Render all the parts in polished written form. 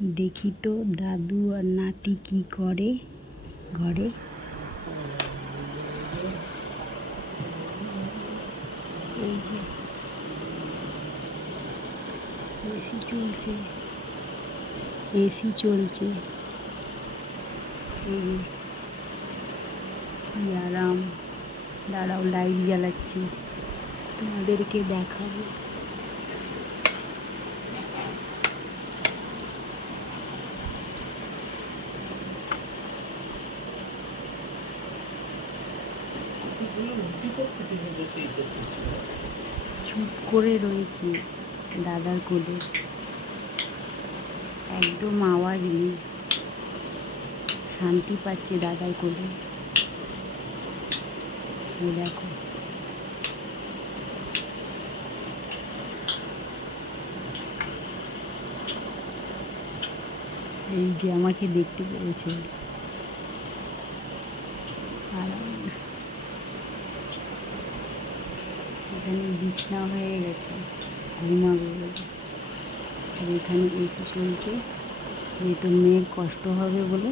দেখি তো দাদু আর নাতি কি করে ঘরে। এই যে এসি চলছে, এসি চলছে। এই যে কি আরাম। দাঁড়াও, লাইট জ্বালাচ্ছি, তোমাদেরকে দেখাবো। চুপ করে রয়েছে দাদার কোলে, একদম আওয়াজ নেই, শান্তি পাচ্ছে দাদার কোলে। এই দেখো, এই যে আমাকে দেখতে পেরেছে। আর এখানে বিছনা হয়ে গেছে, ঘুমাবে বলে। আর এখানে এসি চলছে, যেহেতু মেয়ের কষ্ট হবে বলে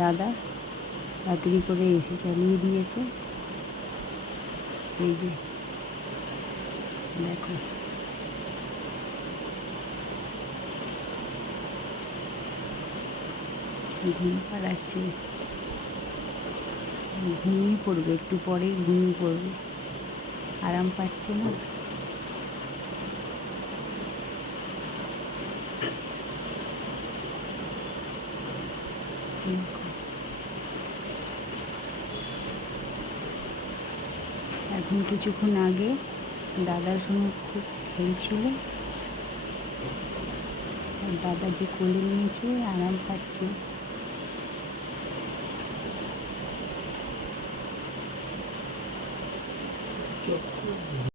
দাদা তাড়াতাড়ি করে এসি চালিয়ে দিয়েছে। এই যে দেখো, ঘুম পাড়াচ্ছে, ঘুমিয়ে পড়বে, একটু পরেই ঘুমিয়ে পড়বে, আরাম পাচ্ছে না। এখন কিছুক্ষণ আগে দাদার সঙ্গে খুব খেলছিল, আর দাদা যে কোলে নিয়েছে আরাম পাচ্ছে।